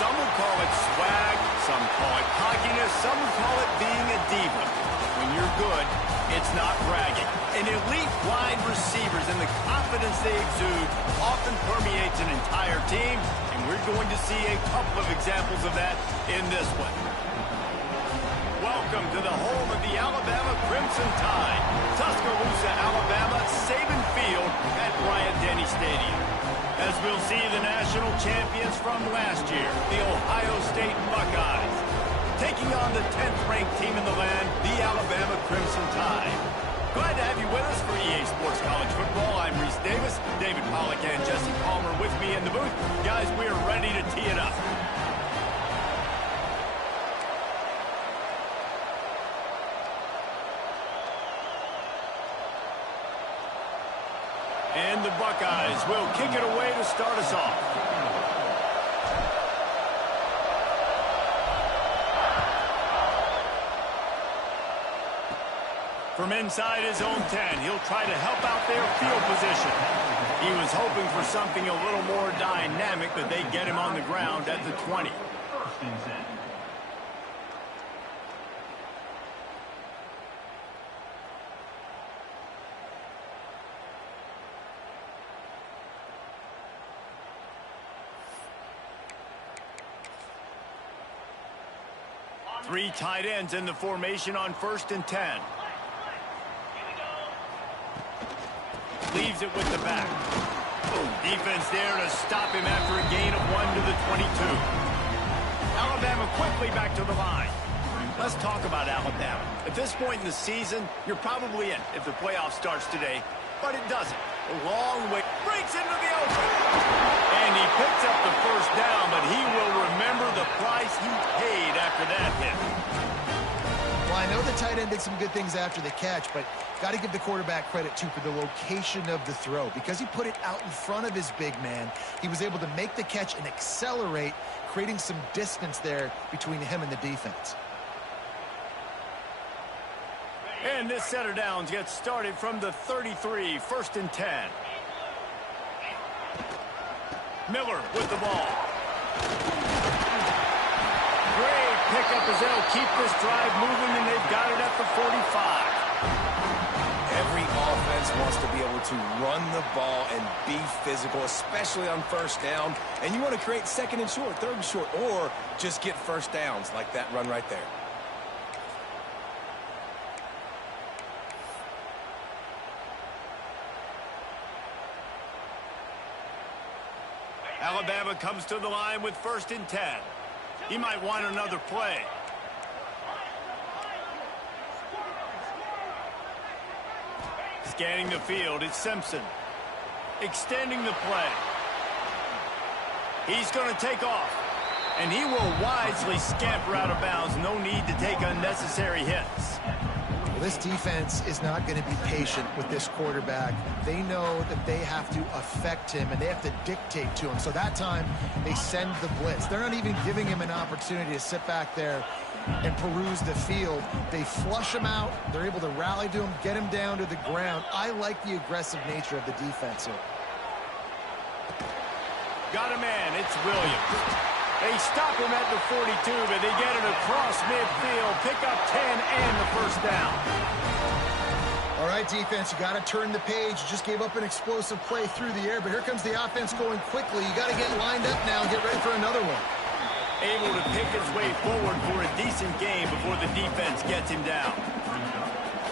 Some would call it swag, some call it cockiness, some would call it being a diva. When you're good, it's not bragging. And elite wide receivers and the confidence they exude often permeates an entire team, and we're going to see a couple of examples of that in this one. Welcome to the home of the Alabama Crimson Tide, Tuscaloosa, Alabama, Saban Field at Bryant-Denny Stadium. As we'll see the national champions from last year, the Ohio State Buckeyes, taking on the 10th-ranked team in the land, the Alabama Crimson Tide. Glad to have you with us for EA Sports College Football. I'm Reese Davis, David Pollack, and Jesse Palmer with me in the booth. Guys, we are ready to tee it up. And the Buckeyes will kick it away to start us off. From inside his own 10, he'll try to help out their field position. He was hoping for something a little more dynamic, but they get him on the ground at the 20. Three tight ends in the formation on 1st and 10. Leaves it with the back. Defense there to stop him after a gain of 1 to the 22. Alabama quickly back to the line. Let's talk about Alabama. At this point in the season, you're probably in if the playoff starts today, but it doesn't. A long way. Breaks into the open. And he picks up the first down, but he will remember the price he paid after that hit. Well, I know the tight end did some good things after the catch, but got to give the quarterback credit, too, for the location of the throw. Because he put it out in front of his big man, he was able to make the catch and accelerate, creating some distance there between him and the defense. And this set of downs gets started from the 33, 1st and 10. Miller with the ball. Great pickup as they'll keep this drive moving, and they've got it at the 45. Every offense wants to be able to run the ball and be physical, especially on 1st down. And you want to create 2nd and short, 3rd and short, or just get 1st downs like that run right there. Alabama comes to the line with 1st and 10. He might want another play. Scanning the field, it's Simpson. Extending the play. He's going to take off. And he will wisely scamper out of bounds. No need to take unnecessary hits. Well, this defense is not going to be patient with this quarterback. They know that they have to affect him, and they have to dictate to him. So that time, they send the blitz. They're not even giving him an opportunity to sit back there and peruse the field. They flush him out. They're able to rally to him, get him down to the ground. I like the aggressive nature of the defense here. Got a man. It's Williams. They stop him at the 42, but they get it across midfield. Pick up 10 and the 1st down. All right, defense, you got to turn the page. You just gave up an explosive play through the air, but here comes the offense going quickly. You got to get lined up now and get ready for another one. Able to pick his way forward for a decent game before the defense gets him down.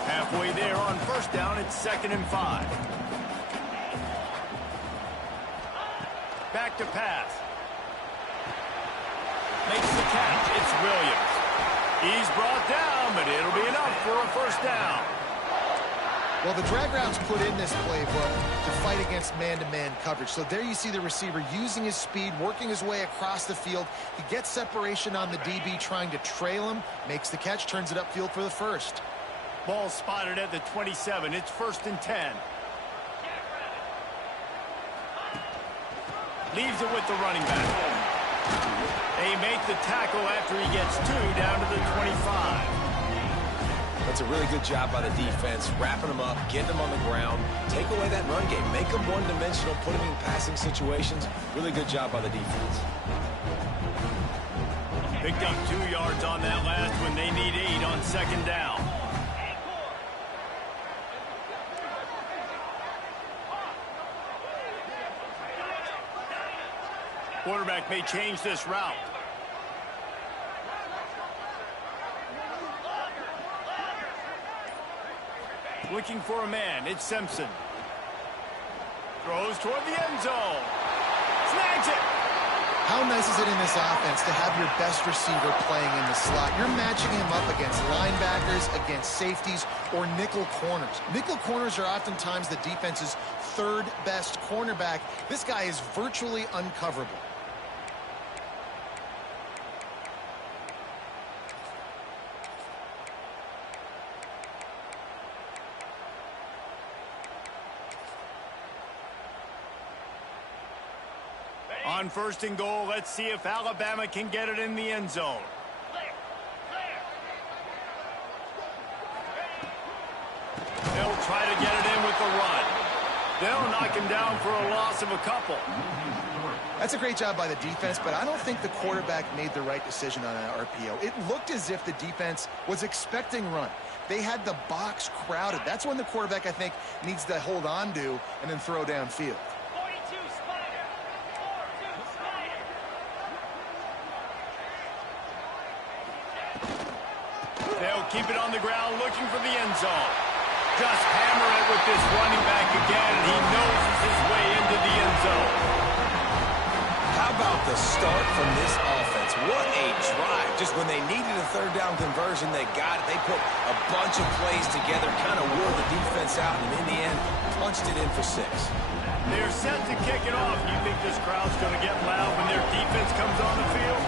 Halfway there on 1st down, it's 2nd and 5. Back to pass. Makes the catch. It's Williams. He's brought down, but it'll be enough for a 1st down. Well, the drag routes put in this playbook to fight against man-to-man coverage. So there you see the receiver using his speed, working his way across the field. He gets separation on the DB trying to trail him, makes the catch, turns it upfield for the 1st. Ball spotted at the 27. It's 1st and 10. Leaves it with the running back. They make the tackle after he gets 2 down to the 25. That's a really good job by the defense, wrapping them up, getting them on the ground, take away that run game, make them one-dimensional, put them in passing situations. Really good job by the defense. Picked up 2 yards on that last one. They need 8 on second down. Quarterback may change this route. Looking for a man. It's Simpson. Throws toward the end zone. Snags it. How nice is it in this offense to have your best receiver playing in the slot? You're matching him up against linebackers, against safeties, or nickel corners. Nickel corners are oftentimes the defense's third best cornerback. This guy is virtually uncoverable. On first and goal, let's see if Alabama can get it in the end zone. They'll try to get it in with the run. They'll knock him down for a loss of a couple. That's a great job by the defense, but I don't think the quarterback made the right decision on that RPO. It looked as if the defense was expecting run. They had the box crowded. That's when the quarterback, I think, needs to hold on to and then throw downfield. They'll keep it on the ground, looking for the end zone. Just hammer it with this running back again. He noses his way into the end zone. How about the start from this offense? What a drive. Just when they needed a third down conversion, they got it. They put a bunch of plays together, kind of wore the defense out, and in the end, punched it in for 6. They're set to kick it off. You think this crowd's going to get loud when their defense comes on the field?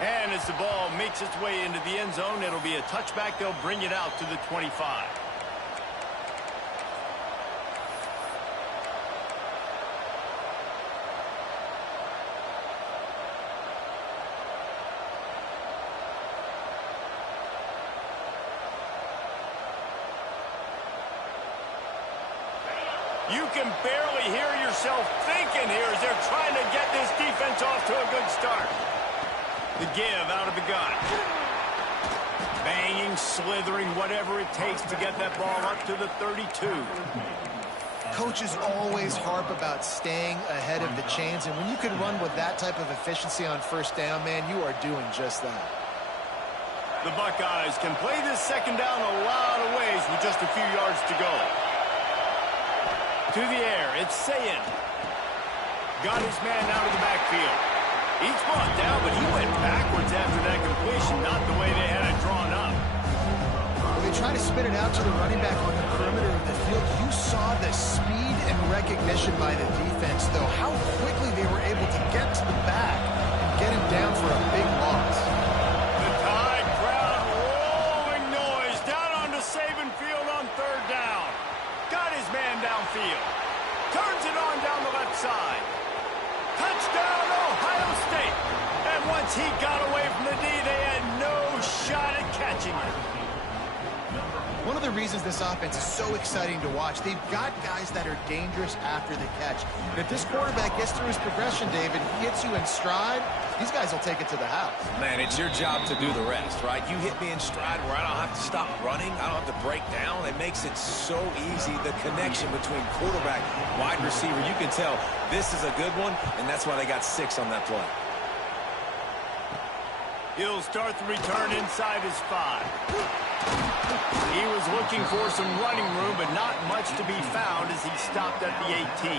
And as the ball makes its way into the end zone, it'll be a touchback. They'll bring it out to the 25. You can barely hear yourself thinking here as they're trying to get this defense off to a good start. The give out of the gun. Banging, slithering, whatever it takes to get that ball up to the 32. Coaches always harp about staying ahead of the chains, and when you can run with that type of efficiency on first down, man, you are doing just that. The Buckeyes can play this second down a lot of ways with just a few yards to go. To the air, it's Sayin. Got his man out of the backfield. He's brought down, but he went backwards after that completion, not the way they had it drawn up. Well, they try to spit it out to the running back on the perimeter of the field. You saw the speed and recognition by the defense, though. How quickly they were able to get to the back and get him down for a big loss. The Tide crowd rolling noise down onto Saban Field on third down. Got his man downfield. Turns it on down the left side. Touchdown, Ohio State. And once he got away from the D, they had no shot at catching it. One of the reasons this offense is so exciting to watch, they've got guys that are dangerous after the catch. And if this quarterback gets through his progression, David, he hits you in stride, these guys will take it to the house. Man, it's your job to do the rest, right? You hit me in stride where I don't have to stop running. I don't have to break down. It makes it so easy. The connection between quarterback, wide receiver, you can tell this is a good one, and that's why they got 6 on that play. He'll start the return inside his 5. He was looking for some running room, but not much to be found as he stopped at the 18.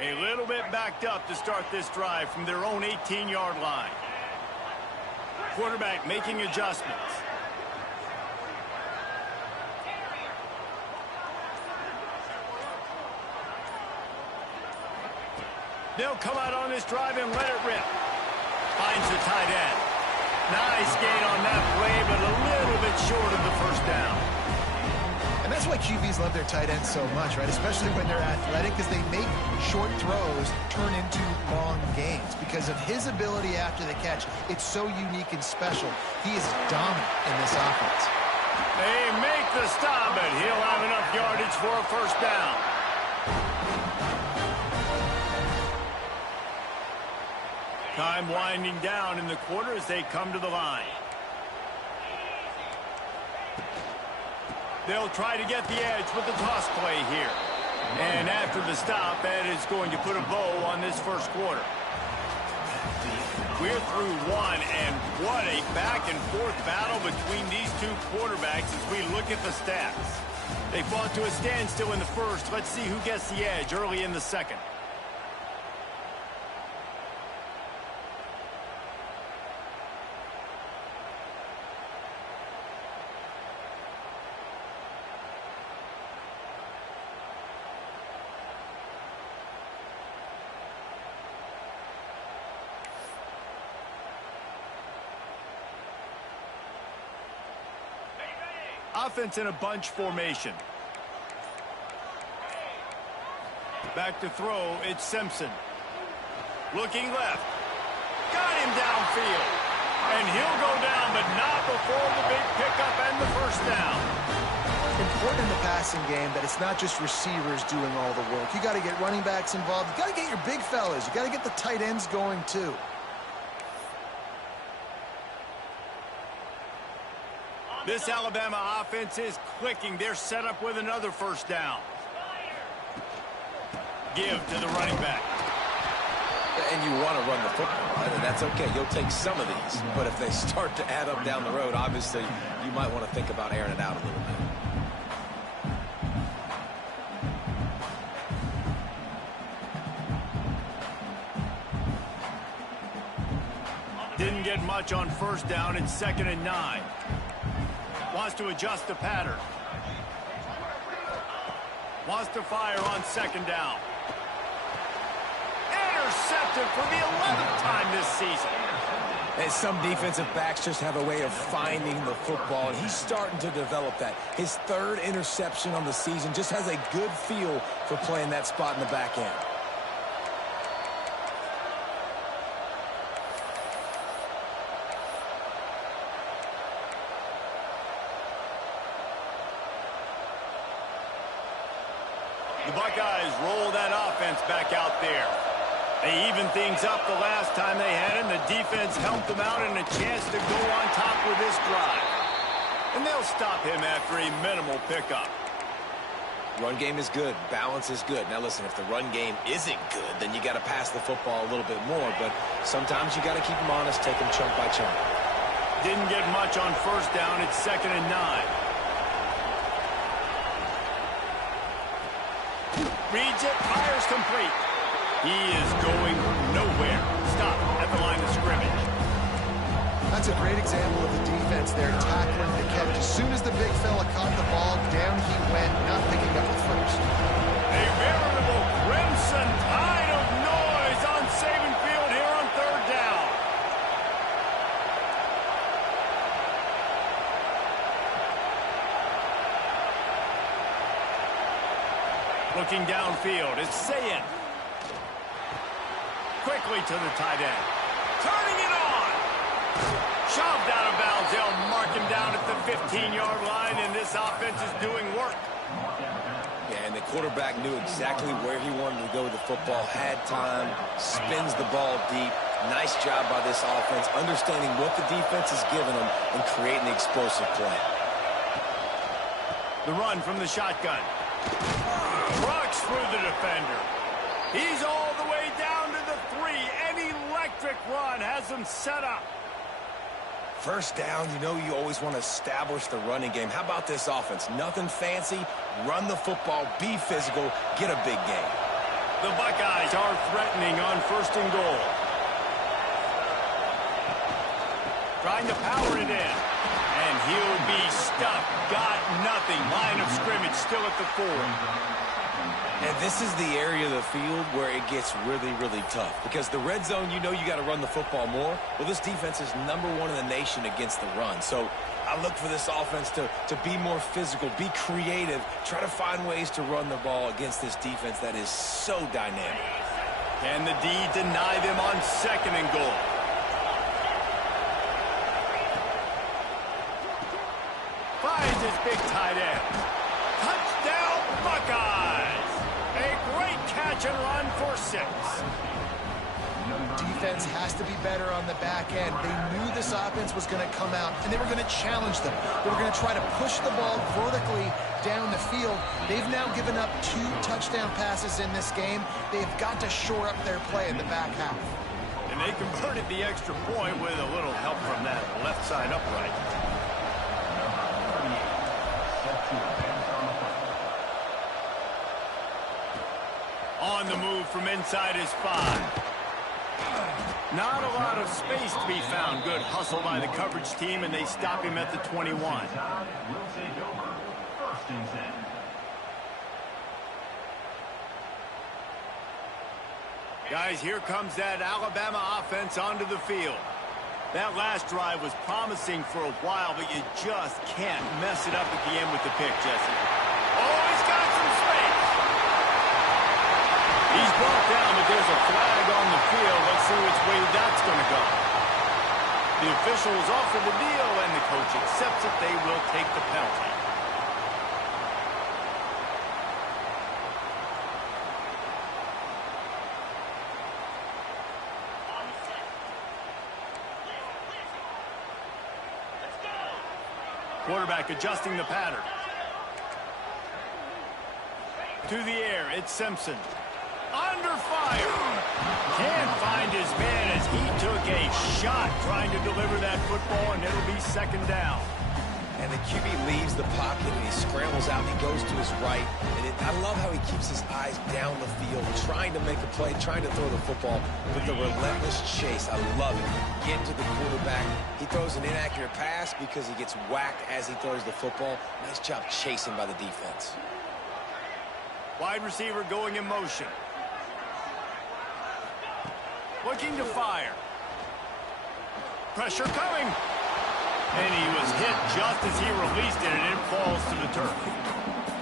A little bit backed up to start this drive from their own 18-yard line. Quarterback making adjustments. They'll come out on this drive and let it rip. Finds the tight end. Nice gain on that play, but a little bit short of the first down. That's why QBs love their tight ends so much, right? Especially when they're athletic, because they make short throws turn into long gains. Because of his ability after the catch, it's so unique and special. He is dominant in this offense. They make the stop, but he'll have enough yardage for a first down. Time winding down in the quarter as they come to the line. They'll try to get the edge with the toss play here. And after the stop, that is going to put a bow on this first quarter. We're through one, and what a back-and-forth battle between these two quarterbacks as we look at the stats. They fought to a standstill in the first. Let's see who gets the edge early in the second. Offense in a bunch formation. Back to throw, it's Simpson. Looking left. Got him downfield. And he'll go down, but not before the big pickup and the first down. Important in the passing game that it's not just receivers doing all the work. You got to get running backs involved. You got to get your big fellas. You got to get the tight ends going too. This Alabama offense is clicking. They're set up with another first down. Give to the running back. And you want to run the football, right? And that's okay. You'll take some of these. But if they start to add up down the road, obviously, you might want to think about airing it out a little bit. Didn't get much on first down. It's 2nd and 9. Wants to adjust the pattern. Wants to fire on 2nd down. Intercepted for the 11th time this season. And some defensive backs just have a way of finding the football, and he's starting to develop that. His 3rd interception on the season, just has a good feel for playing that spot in the back end. The Buckeyes roll that offense back out there. They evened things up the last time they had him. The defense helped them out and a chance to go on top with this drive. And they'll stop him after a minimal pickup. Run game is good. Balance is good. Now, listen, if the run game isn't good, then you got to pass the football a little bit more. But sometimes you got to keep them honest, take them chunk by chunk. Didn't get much on first down. It's 2nd and 9. Reads it, fires complete. He is going nowhere. Stop at the line of scrimmage. That's a great example of the defense there, tackling the catch. As soon as the big fella caught the ball, down he went, not picking up the first. A veritable crimson tide of noise on Saban Field here on 3rd down. Looking downfield, it's Sayin. Quickly to the tight end. Turning it on. Shoved out of bounds. They'll mark him down at the 15-yard line, and this offense is doing work. Yeah, and the quarterback knew exactly where he wanted to go with the football, had time, spins the ball deep. Nice job by this offense, understanding what the defense is giving them and creating the explosive play. The run from the shotgun. Rocks through the defender. He's all the way down to the 3. An electric run has him set up. First down, you know you always want to establish the running game. How about this offense? Nothing fancy. Run the football, be physical, get a big gain. The Buckeyes are threatening on 1st and goal. Trying to power it in. And he'll be stuck. Got nothing. Line of scrimmage still at the 4. And this is the area of the field where it gets really, really tough. Because the red zone, you know you got to run the football more. Well, this defense is #1 in the nation against the run. So I look for this offense to be more physical, be creative, try to find ways to run the ball against this defense that is so dynamic. Can the D deny them on 2nd and goal? Finds his big tight end. Touchdown, Buckeyes! A great catch and run for 6. Defense has to be better on the back end. They knew this offense was going to come out, and they were going to challenge them. They were going to try to push the ball vertically down the field. They've now given up 2 touchdown passes in this game. They've got to shore up their play in the back half. And they converted the extra point with a little help from that left side upright. On the move from inside his 5. Not a lot of space to be found. Good hustle by the coverage team, and they stop him at the 21. Guys, here comes that Alabama offense onto the field. That last drive was promising for a while, but you just can't mess it up at the end with the pick, Jesse. Oh, he's got some space. He's brought down, but there's a flag on the field. Let's see which way that's going to go. The official is offered the deal, and the coach accepts it. They will take the penalty. Quarterback adjusting the pattern. To the air, it's Simpson. Under fire. Can't find his man as he took a shot trying to deliver that football, and it'll be 2nd down. And the QB leaves the pocket, and he scrambles out, and he goes to his right. And I love how he keeps his eyes down the field, trying to make a play, trying to throw the football with the relentless chase. I love it. Get to the quarterback. He throws an inaccurate pass because he gets whacked as he throws the football. Nice job chasing by the defense. Wide receiver going in motion. Looking to fire. Pressure coming. And he was hit just as he released it, and it falls to the turf.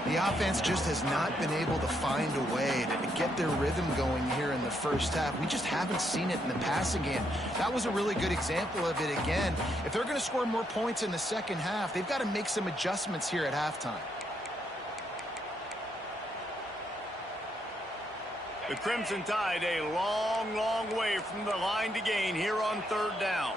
The offense just has not been able to find a way to get their rhythm going here in the first half. We just haven't seen it in the passing game. That was a really good example of it again. If they're going to score more points in the second half, they've got to make some adjustments here at halftime. The Crimson Tide a long, long way from the line to gain here on 3rd down.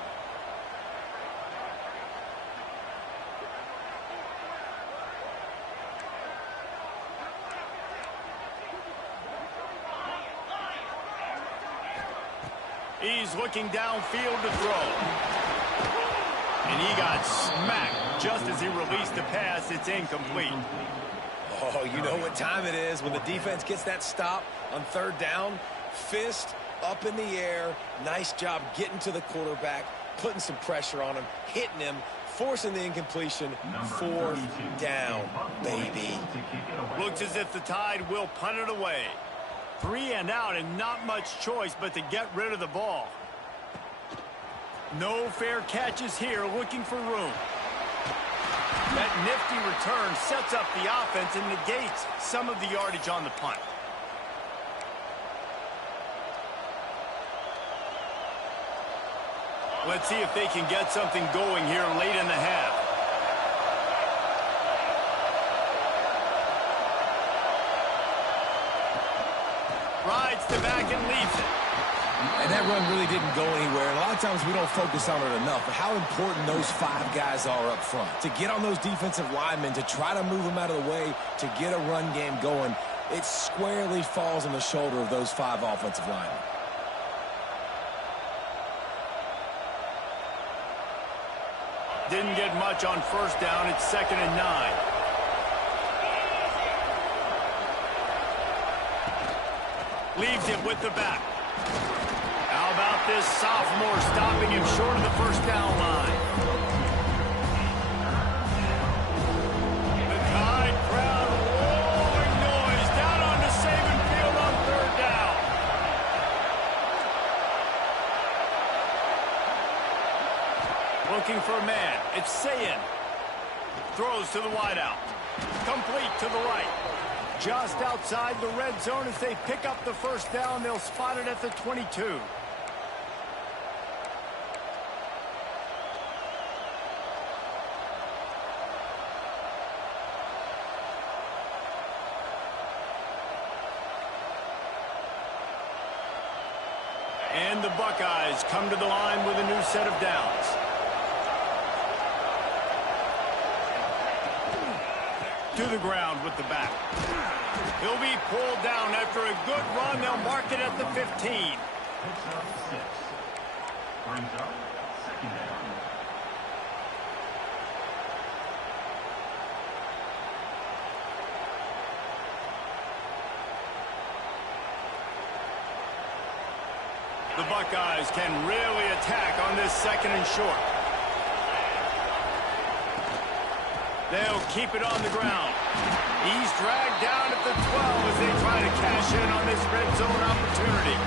He's looking downfield to throw. And he got smacked just as he released the pass. It's incomplete. Oh, you know what time it is when the defense gets that stop on 3rd down. Fist up in the air. Nice job getting to the quarterback, putting some pressure on him, hitting him, forcing the incompletion. 4th down, baby. Looks as if the Tide will punt it away. 3 and out, and not much choice but to get rid of the ball. No fair catches here, looking for room. That nifty return sets up the offense and negates some of the yardage on the punt. Let's see if they can get something going here late in the half. Rides to back and leaves it. And that run really didn't go anywhere. And a lot of times we don't focus on it enough. But how important those 5 guys are up front. To get on those defensive linemen, to try to move them out of the way, to get a run game going, it squarely falls on the shoulder of those 5 offensive linemen. Didn't get much on 1st down. It's 2nd and 9. Leaves it with the back. How about this sophomore stopping him short of the 1st down line? The Tide crowd roaring noise down onto Saban Field on 3rd down. Looking for a man. It's Sayin. throws to the wideout. Complete to the right. Just outside the red zone as they pick up the first down. They'll spot it at the 22. And the Buckeyes come to the line with a new set of downs. To the ground with the back. He'll be pulled down after a good run. They'll mark it at the 15. The Buckeyes can really attack on this second and short. They'll keep it on the ground. He's dragged down at the 12 as they try to cash in on this red zone opportunity.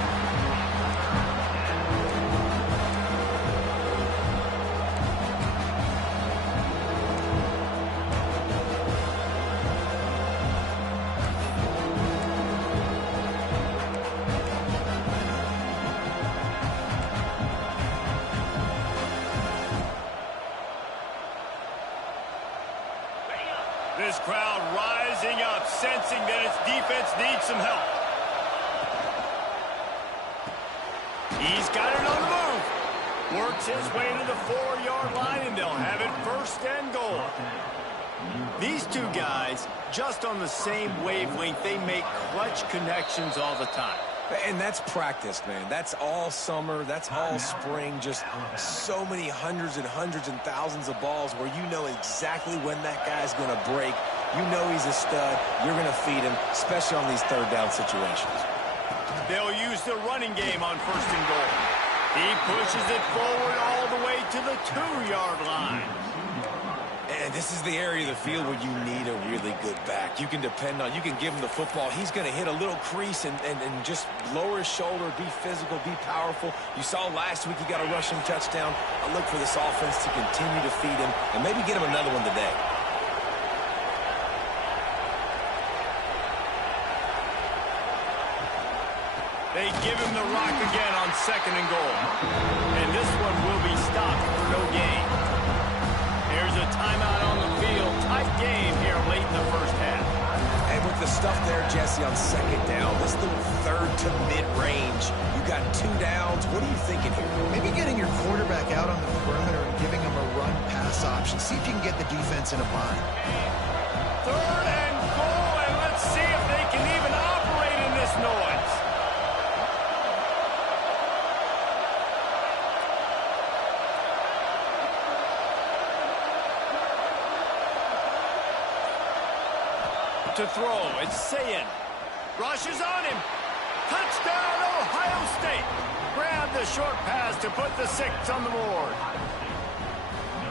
This crowd rising up, sensing that its defense needs some help. He's got it on the move. Works his way to the 4-yard line, and they'll have it first and goal. These two guys, just on the same wavelength, they make clutch connections all the time. And that's practice, man. That's all summer. That's all spring. Just so many hundreds and thousands of balls where you know exactly when that guy's going to break. You know he's a stud. You're going to feed him, especially on these third down situations. They'll use the running game on first and goal. He pushes it forward all the way to the 2-yard line. And this is the area of the field where you need a really good back. You can depend on, you can give him the football. He's going to hit a little crease and just lower his shoulder, be physical, be powerful. You saw last week he got a rushing touchdown. I look for this offense to continue to feed him and maybe get him another one today. They give him the rock again on second and goal. And this one will be stopped for no gain. There's a timeout on the field. Tight game here late in the first half. And with the stuff there, Jesse, on second down, this little third to mid-range, you got 2 downs. What are you thinking here? Maybe getting your quarterback out on the perimeter and giving him a run-pass option. See if you can get the defense in a bind. Third and goal, and let's see if they can even operate in this noise. To throw, it's Sayin. Rushes on him. Touchdown, Ohio State. Grab the short pass to put the 6 on the board.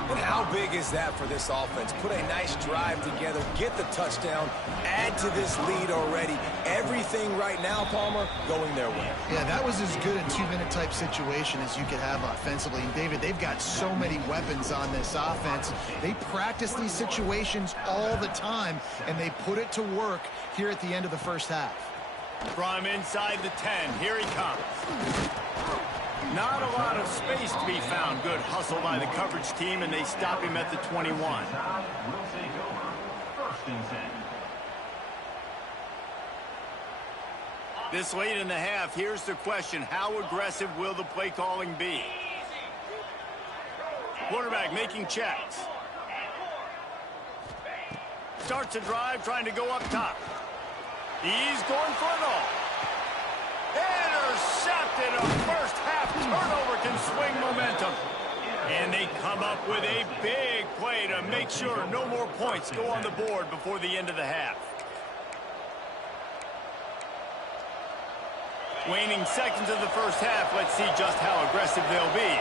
And how big is that for this offense? Put a nice drive together, get the touchdown, add to this lead already. Everything right now, Palmer, going their way. Yeah, that was as good a 2-minute type situation as you could have offensively. And David, they've got so many weapons on this offense. They practice these situations all the time, and they put it to work here at the end of the first half. From inside the 10, here he comes. Not a lot of space to be found. Good hustle by the coverage team, and they stop him at the 21. This late in the half, here's the question. How aggressive will the play calling be? Quarterback making checks. Starts a drive trying to go up top. He's going for it all. Intercepted. A first half turnover can swing momentum. And they come up with a big play to make sure no more points go on the board before the end of the half. Waning seconds of the first half. Let's see just how aggressive they'll be.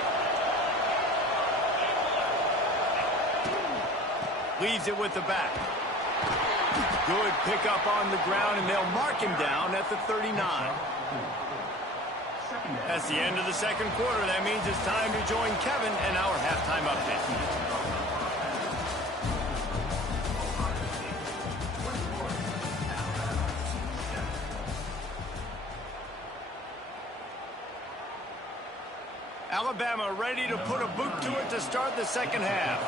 Leaves it with the back. Good pickup on the ground, and they'll mark him down at the 39. That's the end of the second quarter. That means it's time to join Kevin and our halftime update. Alabama ready to put a boot to it to start the second half.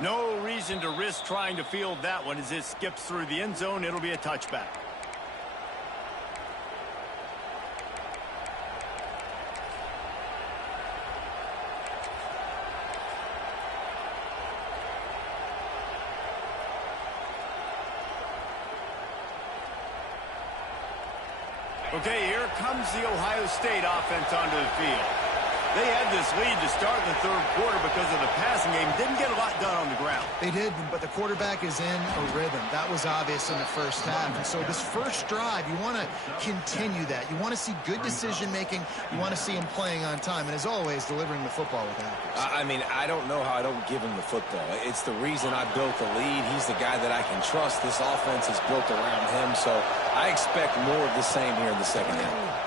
No reason to risk trying to field that one as it skips through the end zone. It'll be a touchback. Okay, here comes the Ohio State offense onto the field. They had this lead to start in the third quarter because of the passing game. Didn't get a lot done on the ground. They did, but the quarterback is in a rhythm. That was obvious in the first half. And so this first drive, you want to continue that. You want to see good decision-making. You want to see him playing on time. And as always, delivering the football with accuracy. I mean, I don't know how I don't give him the football. It's the reason I built the lead. He's the guy that I can trust. This offense is built around him. So I expect more of the same here in the second half.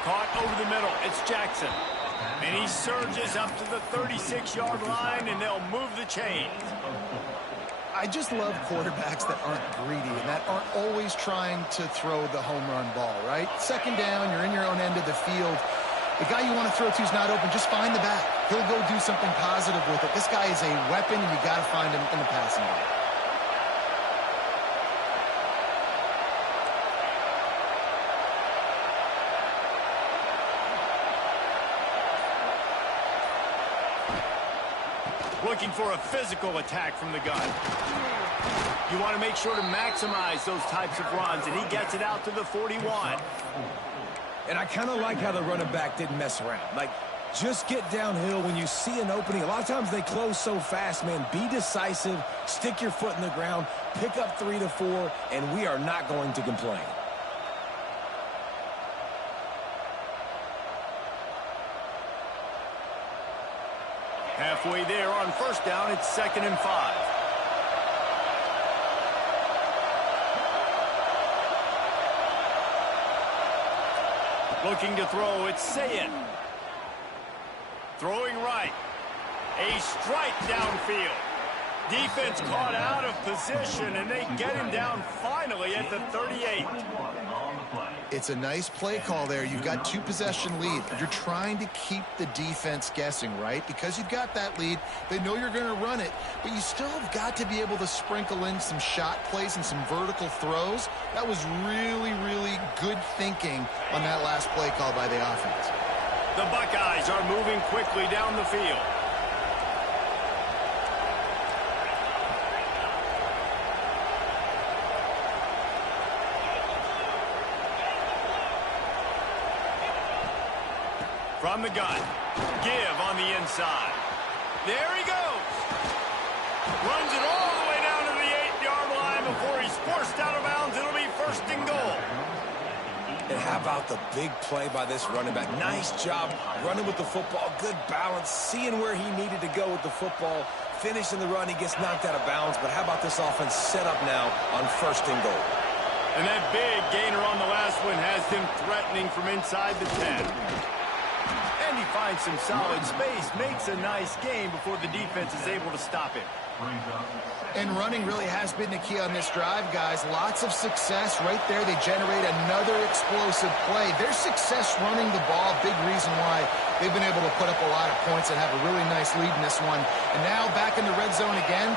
Caught over the middle. It's Jackson. And he surges up to the 36-yard line, and they'll move the chains. I just love quarterbacks that aren't greedy and that aren't always trying to throw the home run ball, right? Second down, you're in your own end of the field. The guy you want to throw to is not open. Just find the back. He'll go do something positive with it. This guy is a weapon, and you got to find him in the passing game. Looking for a physical attack from the gun. You want to make sure to maximize those types of runs, and he gets it out to the 41. And I kind of like how the running back didn't mess around. Like, just get downhill when you see an opening. A lot of times they close so fast, man. Be decisive, stick your foot in the ground, pick up 3 to 4, and we are not going to complain. Halfway there on first down, it's 2nd and 5. Looking to throw, it's Sayin. Throwing right. A strike downfield. Defense caught out of position, and they get him down finally at the 38. It's a nice play call there. You've got 2-possession lead. You're trying to keep the defense guessing, right? Because you've got that lead. They know you're going to run it, but you still have got to be able to sprinkle in some shot plays and some vertical throws. That was really, really good thinking on that last play call by the offense. The Buckeyes are moving quickly down the field. From the gun. Give on the inside. There he goes. Runs it all the way down to the 8-yard line before he's forced out of bounds. It'll be 1st and goal. And how about the big play by this running back? Nice job running with the football. Good balance. Seeing where he needed to go with the football. Finishing the run. He gets knocked out of bounds. But how about this offense set up now on 1st and goal? And that big gainer on the last one has them threatening from inside the 10. And he finds some solid space, makes a nice game before the defense is able to stop him. And running really has been the key on this drive, guys. Lots of success right there. They generate another explosive play. Their success running the ball, big reason why they've been able to put up a lot of points and have a really nice lead in this one. And now back in the red zone again.